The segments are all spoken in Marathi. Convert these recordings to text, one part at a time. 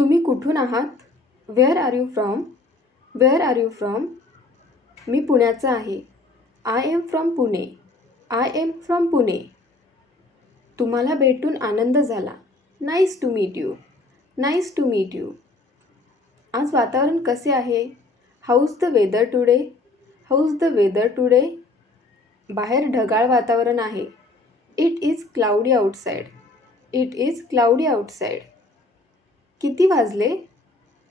तुम्ही कुठून आहात? Where are you from? Where are you from? मी पुण्याचा आहे. I am from Pune. I am from Pune. तुम्हाला भेटून आनंद झाला. Nice to meet you. Nice to meet you. आज वातावरण कसे आहे? How's the weather today? How's the weather today? बाहेर ढगाळ वातावरण आहे. It is cloudy outside. It is cloudy outside. किती वाजले?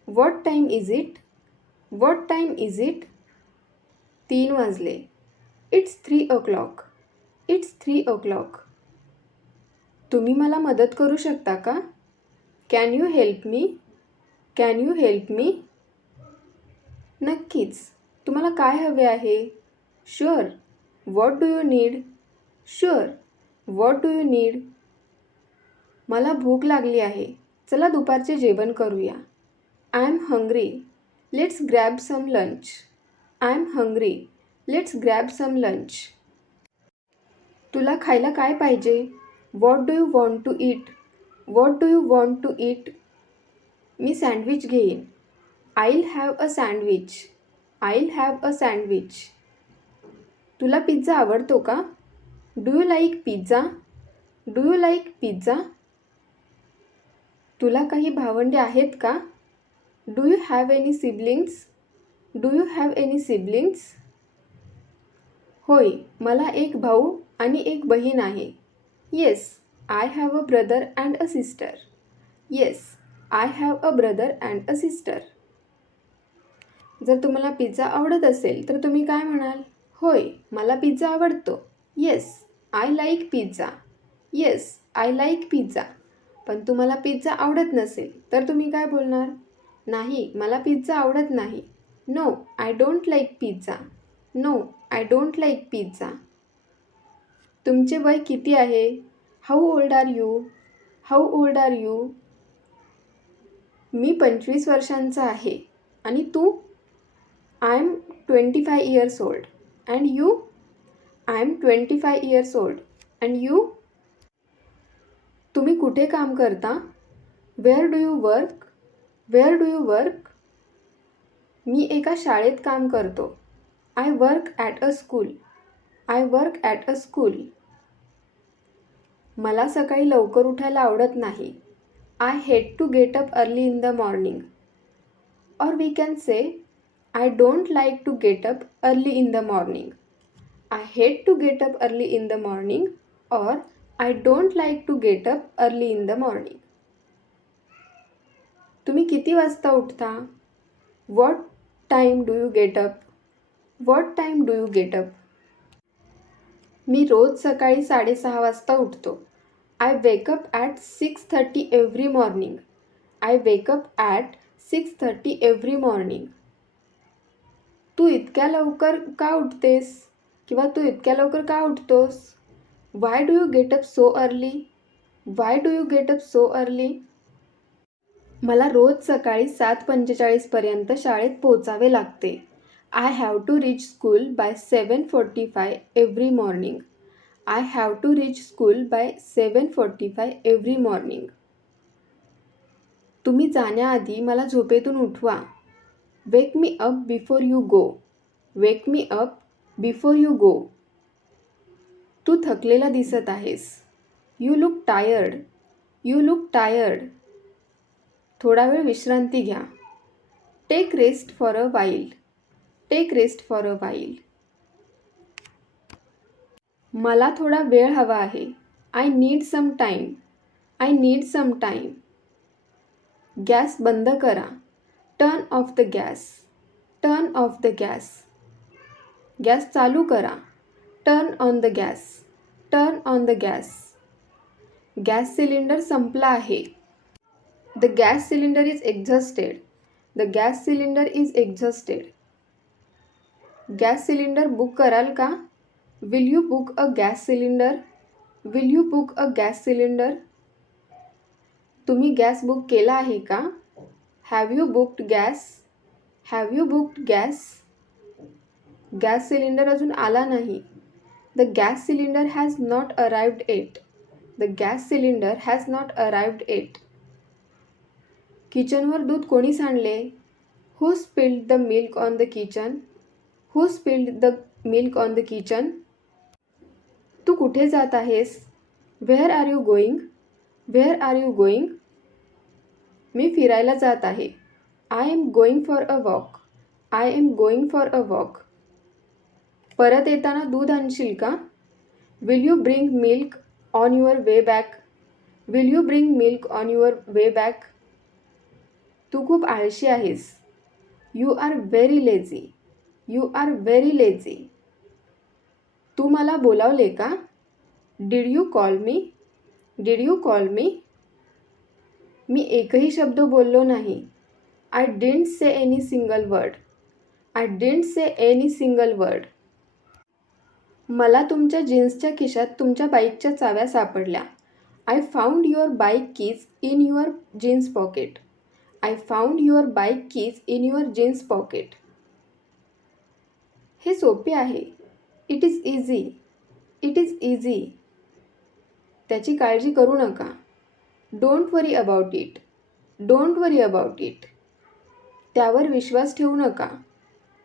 What time is it? What time is it? 3 वाजले. It's 3 o'clock. It's 3 o'clock. तुम्ही मला मदत करू शकता का? Can you help me? Can you help me? नक्कीच. तुम्हाला काय हवे आहे? Sure. What do you need? Sure. What do you need? मला भूक लागली आहे. चला दुपारचे जेवण करूया. I am hungry. Let's grab some lunch. I am hungry. Let's grab some lunch. तुला खायला काय पाहिजे? What do you want to eat? What do you want to eat? मी सँडविच घेईन. I'll have a sandwich. I'll have a sandwich. तुला पिझ्झा आवडतो का? Do you like pizza? Do you like pizza? तुला काही भावंडे आहेत का? Do you have any siblings? Do you have any siblings? होय, मला एक भाऊ आणि एक बहीण आहे. Yes, I have a brother and a sister. Yes, I have a brother and a sister. जर तुम्हाला पिझ्झा आवडत असेल तर तुम्ही काय म्हणाल? होय, मला पिझ्झा आवडतो. Yes, I like pizza. Yes, I like pizza. पण तुम्हाला पिझ्झा आवडत नसेल तर तुम्ही काय बोलणार? नाही, मला पिझ्झा आवडत नाही. No, I don't like pizza. No, I don't like pizza. तुमचे वय किती आहे? How old are you? How old are you? मी 25 वर्षांचा आहे. आणि तू? I am 25 years old. And you? I am 25 years old. And you? तुम्ही कुठे काम करता? Where do you work? Where do you work? मी एका शाळेत काम करतो. I work at a school. I work at a school. मला सकाळी लवकर उठायला आवडत नाही. I hate to get up early in the morning. और we can say I don't like to get up early in the morning. I hate to get up early in the morning और I don't like to get up early in the morning. तुम्ही किती वाजता उठता? What time do you get up? What time do you get up? मी रोज सकाळी 6:30 वाजता उठतो. I wake up at 6:30 every morning. I wake up at 6:30 every morning. तू इतक्या लवकर का उठतेस? किंवा तू इतक्या लवकर का उठतोस? Why do you get up so early? Why do you get up so early? मला रोज सकाळी 7:45 पर्यंत शाळेत पोचावे लागते. I have to reach school by 7:45 every morning. I have to reach school by 7:45 every morning. तुम्ही जाण्याआधी मला झोपेतून उठवा. Wake me up before you go. Wake me up before you go. तू थकलेला दिसत आहेस. You look tired. You look tired. थोडा वेळ विश्रांती घ्या. Take rest for a while. Take rest for a while. मला थोडा वेळ हवा आहे. I need some time. I need some time. Gas बंद करा. Turn off the gas. Turn off the gas. Gas चालू करा. Turn on the gas. Turn on the gas. Gas cylinder संपला आहे. The gas cylinder is exhausted. The gas cylinder is exhausted. Gas cylinder book कराल का? Will you book a gas cylinder? Will you book a gas cylinder? तुम्ही गॅस बुक केला आहे का? Have you booked gas? Have you booked gas? Gas cylinder अजून आला नाही. The gas cylinder has not arrived yet. The gas cylinder has not arrived yet. किचनवर दूध कोणी सांडले? Who spilled the milk on the kitchen? Who spilled the milk on the kitchen? तू कुठे जात आहेस? Where are you going? Where are you going? मी फिरायला जात आहे. I am going for a walk. I am going for a walk. परत येताना दूध आणशील का? Will you bring milk on your way back? Will you bring milk on your way back? तू खूप आळशी आहेस. You are very lazy. You are very lazy. तू मला बोलावले का? Did you call me? Did you call me? मी एकही शब्द बोललो नाही. I didn't say any single word. I didn't say any single word. मला तुमच्या जीन्सच्या खिशात तुमच्या बाईकच्या चाव्या सापडल्या. I found your bike keys in your jeans pocket. I found your bike keys in your jeans pocket. हे सोपे आहे. It is easy. It is easy. त्याची काळजी करू नका. Don't worry about it. Don't worry about it. त्यावर विश्वास ठेवू नका.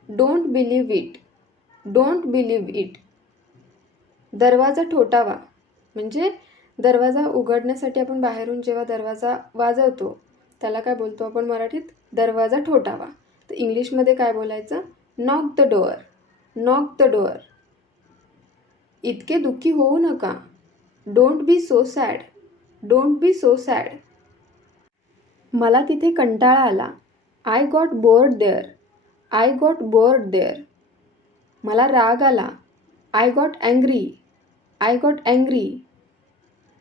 Don't believe it. Don't believe it. दरवाजा ठोठावा म्हणजे दरवाजा उघडण्यासाठी आपण बाहेरून जेव्हा दरवाजा वाजवतो त्याला काय बोलतो आपण मराठीत? दरवाजा ठोठावा. तर इंग्लिशमध्ये काय बोलायचं? Knock the door. Knock the door. इतके दुःखी होऊ नका. Don't be so sad. Don't be so sad. मला तिथे कंटाळा आला. I got bored there. I got bored there. मला राग आला. I got angry. I got angry.